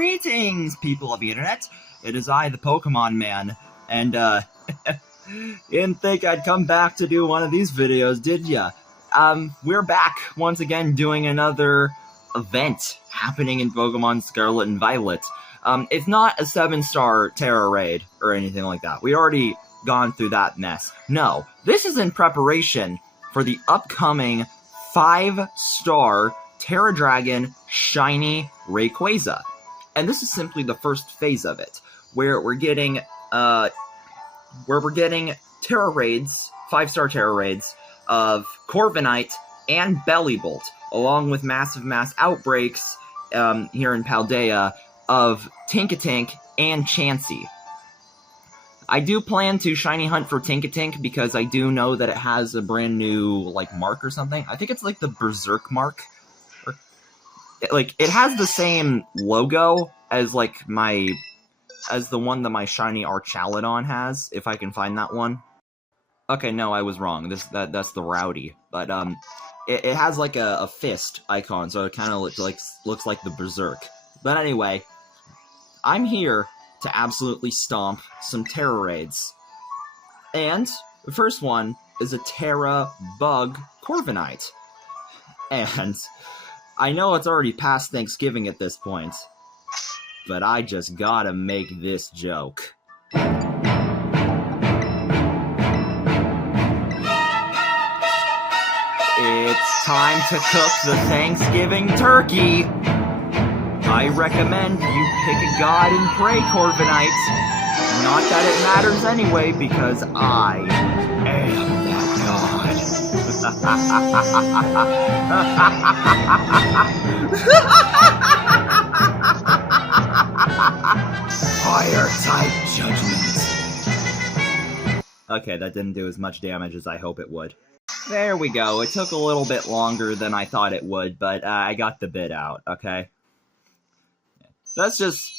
Greetings, people of the internet. It is I, the Pokemon Man, and, you didn't think I'd come back to do one of these videos, did ya? We're back once again doing another event happening in Pokemon Scarlet and Violet. It's not a 7-star Tera raid or anything like that. We already gone through that mess. No, this is in preparation for the upcoming 5-star Tera Dragon Shiny Rayquaza. And this is simply the first phase of it, where we're getting Tera raids, 5-star Tera raids of Corviknight and Bellibolt, along with massive mass outbreaks here in Paldea of Tinkatink and Chansey. I do plan to shiny hunt for Tinkatink because I do know that it has a brand new, like, mark or something. I think it's like the Berserk mark. Or, like, it has the same logo as, like, as the one that my shiny Archaludon has, if I can find that one. Okay, no, I was wrong. That's the Rowdy. But, it has, like, a fist icon, so it kind of looks like the Berserk. But anyway, I'm here to absolutely stomp some Tera raids. And the first one is a Tera Bug Corviknight. And I know it's already past Thanksgiving at this point, but I just gotta make this joke. It's time to cook the Thanksgiving turkey! I recommend you pick a god and pray, Corviknight. Not that it matters anyway, because I am that god. Fire-type judgment. Okay, that didn't do as much damage as I hope it would. There we go. It took a little bit longer than I thought it would, but I got the bit out, okay? That's just...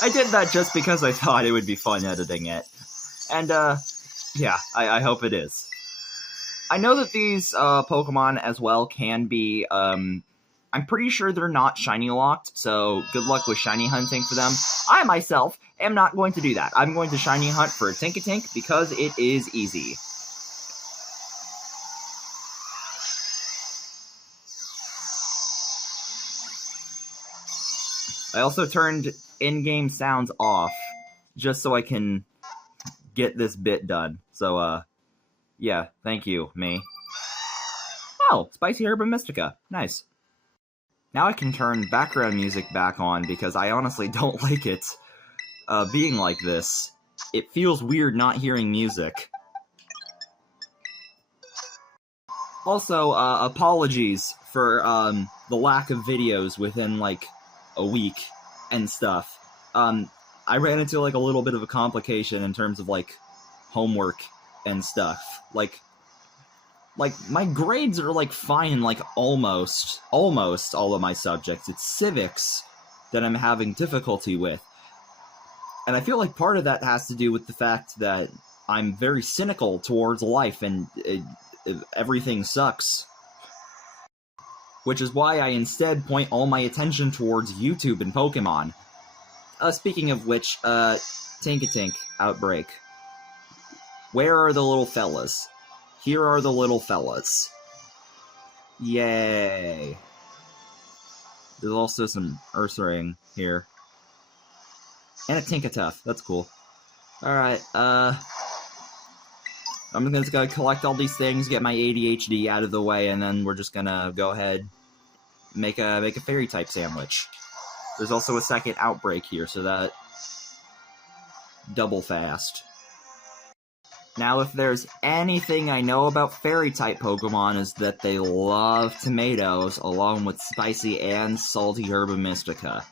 I did that just because I thought it would be fun editing it. And, yeah, I hope it is. I know that these, Pokemon as well can be, I'm pretty sure they're not shiny locked, so good luck with shiny hunting for them. I, myself, am not going to do that. I'm going to shiny hunt for a Tinkatink because it is easy. I also turned in-game sounds off, just so I can get this bit done. So, yeah, thank you, me. Oh, Spicy Herb and Mystica. Nice. Now I can turn background music back on, because I honestly don't like it being like this. It feels weird not hearing music. Also, apologies for, the lack of videos within, like, a week and stuff. I ran into, like, a little bit of a complication in terms of, like, homework and stuff. Like, my grades are, like, fine in, like, almost all of my subjects. It's civics that I'm having difficulty with. And I feel like part of that has to do with the fact that I'm very cynical towards life, and everything sucks. Which is why I instead point all my attention towards YouTube and Pokemon. Speaking of which, Tinkatink outbreak. Where are the little fellas? Here are the little fellas. Yay. There's also some Ursaring here. And a Tinkatuff, that's cool. Alright, I'm just gonna collect all these things, get my ADHD out of the way, and then we're just gonna go ahead make a fairy-type sandwich. There's also a second outbreak here, so that... double fast. Now, if there's anything I know about fairy-type Pokemon, is that they love tomatoes, along with spicy and salty Herb and Mystica.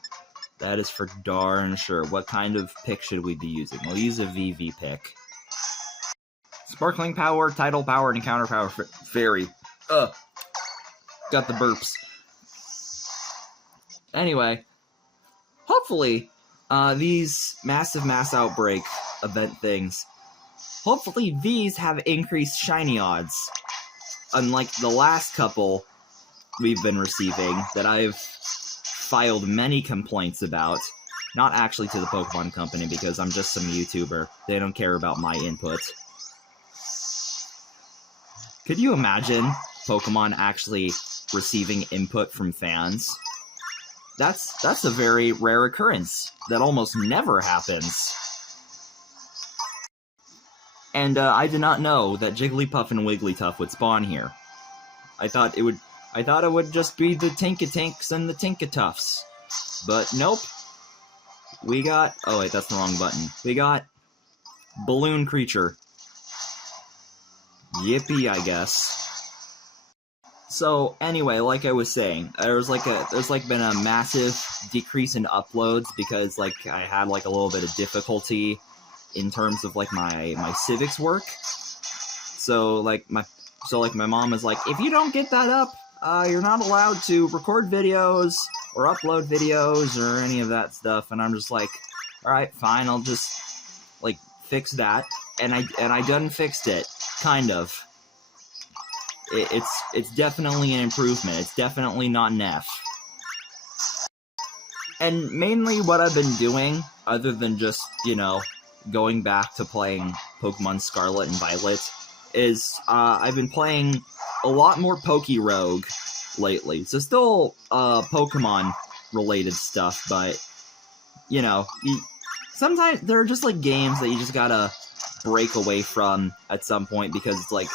That is for darn sure. What kind of pick should we be using? We'll use a VV pick. Sparkling Power, Tidal Power, and Encounter Power Fairy. Ugh. Got the burps. Anyway, hopefully, these massive mass outbreak event things, hopefully these have increased shiny odds. Unlike the last couple, we've been receiving that I've filed many complaints about. Not actually to the Pokemon Company, because I'm just some YouTuber. They don't care about my input. Could you imagine Pokemon actually receiving input from fans? That's a very rare occurrence. That almost never happens. And I did not know that Jigglypuff and Wigglytuff would spawn here. I thought it would just be the Tinkatinks and the Tinkatuffs. But nope. We got... Oh wait, that's the wrong button. We got... Balloon Creature. Yippee, I guess. So, anyway, like I was saying, there's been a massive decrease in uploads because, like, I had, like, a little bit of difficulty in terms of, like, my civics work. So, my mom is like, if you don't get that up, you're not allowed to record videos or upload videos or any of that stuff. And I'm just like, alright, fine, I'll just, like, fix that. And I done fixed it. Kind of. It's definitely an improvement. It's definitely not an F. And mainly what I've been doing, other than just, going back to playing Pokemon Scarlet and Violet, is I've been playing a lot more Poke-Rogue lately. So still Pokemon-related stuff, but, sometimes there are just, like, games that you just gotta break away from at some point, because it's, like,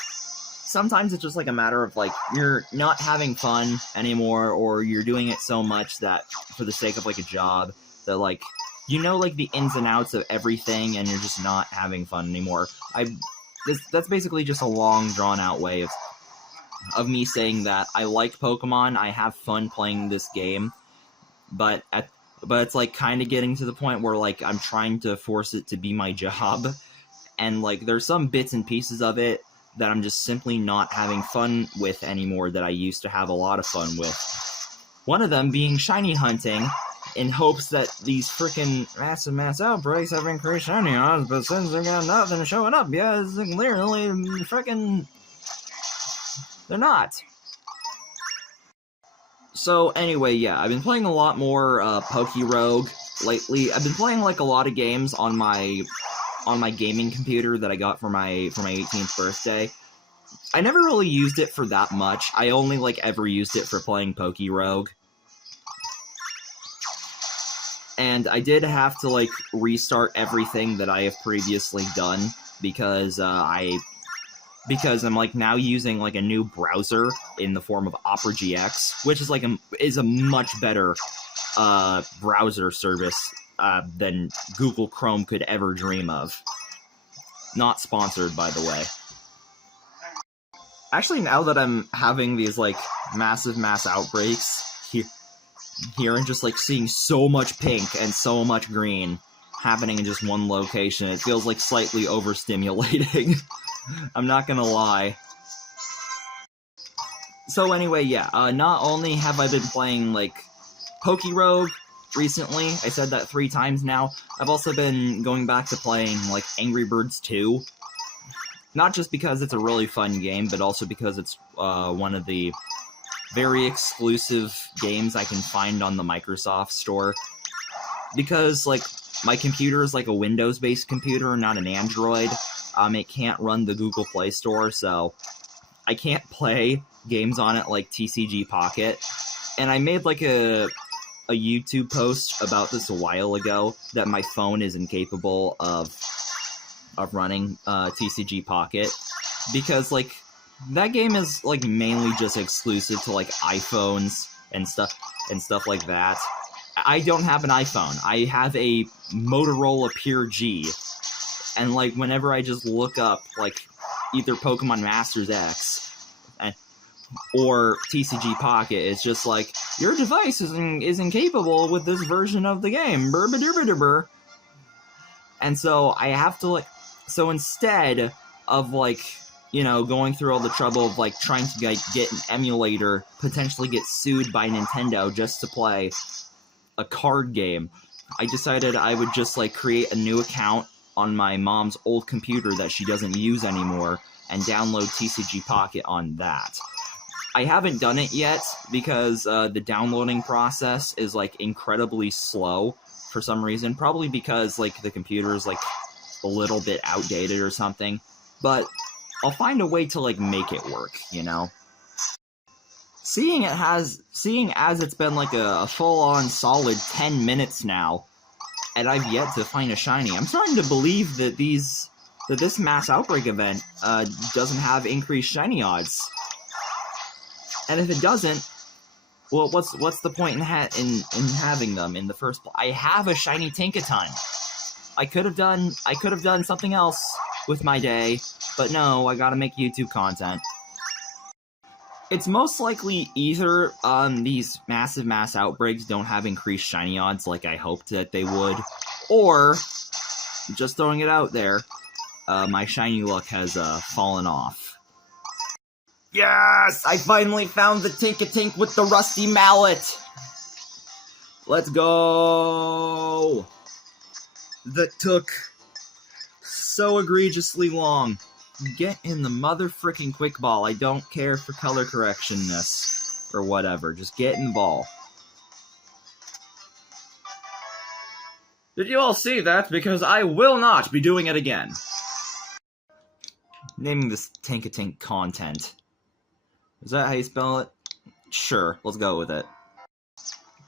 sometimes it's just, like, a matter of, like, you're not having fun anymore, or you're doing it so much that, for the sake of, like, a job, that, like, like, the ins and outs of everything, and you're just not having fun anymore. That's basically just a long, drawn-out way of me saying that I like Pokemon, I have fun playing this game, but it's, like, kind of getting to the point where, like, I'm trying to force it to be my job, and, like, there's some bits and pieces of it that I'm just simply not having fun with anymore that I used to have a lot of fun with. One of them being shiny hunting, in hopes that these frickin' mass outbreaks have increased shiny odds, but since they've got nothing showing up, yeah, it's clearly frickin'... they're not. So, anyway, yeah, I've been playing a lot more Poke-Rogue lately. I've been playing, like, a lot of games on my gaming computer that I got for my 18th birthday. I never really used it for that much. I only, like, ever used it for playing Poke-Rogue. And I did have to, like, restart everything that I have previously done, because I'm, like, now using, like, a new browser in the form of Opera GX, which is, like, is a much better browser service than Google Chrome could ever dream of. Not sponsored, by the way. Actually, now that I'm having these, like, massive mass outbreaks here and just, like, seeing so much pink and so much green happening in just one location, it feels, like, slightly overstimulating. I'm not gonna lie. So anyway, yeah, not only have I been playing, like, Poke-Rogue recently, I said that 3 times now, I've also been going back to playing, like, Angry Birds 2. Not just because it's a really fun game, but also because it's one of the very exclusive games I can find on the Microsoft Store. Because, like, my computer is, like, a Windows-based computer, not an Android. It can't run the Google Play Store, so I can't play games on it like TCG Pocket. And I made, like, a YouTube post about this a while ago, that my phone is incapable of running TCG Pocket, because, like, that game is, like, mainly just exclusive to, like, iPhones and stuff like that. I don't have an iPhone. I have a Motorola Pure G, and, like, whenever I just look up, like, either Pokemon Masters X or TCG Pocket, it's just like, your device is incapable with this version of the game. Burba-durba-durba. And so I have to, like, so instead of, like, going through all the trouble of, like, trying to, like, get an emulator, potentially get sued by Nintendo just to play a card game, I decided I would just, like, create a new account on my mom's old computer that she doesn't use anymore, and download TCG Pocket on that. I haven't done it yet because the downloading process is like incredibly slow for some reason. Probably because like the computer is like a little bit outdated or something. But I'll find a way to like make it work, you know? Seeing as it's been like a full-on solid 10 minutes now, and I've yet to find a shiny, I'm starting to believe that this mass outbreak event doesn't have increased shiny odds. And if it doesn't, well, what's the point in having them in the first place? I have a shiny Tinkaton. I could have done something else with my day, but no, I gotta make YouTube content. It's most likely either these massive mass outbreaks don't have increased shiny odds like I hoped that they would, or, just throwing it out there, my shiny luck has fallen off. Yes! I finally found the Tinkatink with the rusty mallet! Let's go! That took so egregiously long. Get in the mother-fricking quick ball. I don't care for color correctionness or whatever. Just get in the ball. Did you all see that? Because I will not be doing it again. Naming this Tinkatink content. Is that how you spell it? Sure, let's go with it.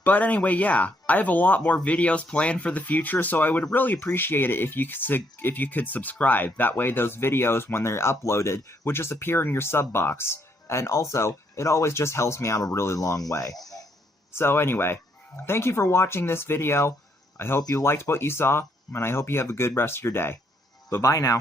But anyway, yeah, I have a lot more videos planned for the future, so I would really appreciate it if you could subscribe. That way those videos, when they're uploaded, would just appear in your sub box. And also, it always just helps me out a really long way. So anyway, thank you for watching this video. I hope you liked what you saw, and I hope you have a good rest of your day. Bye-bye now.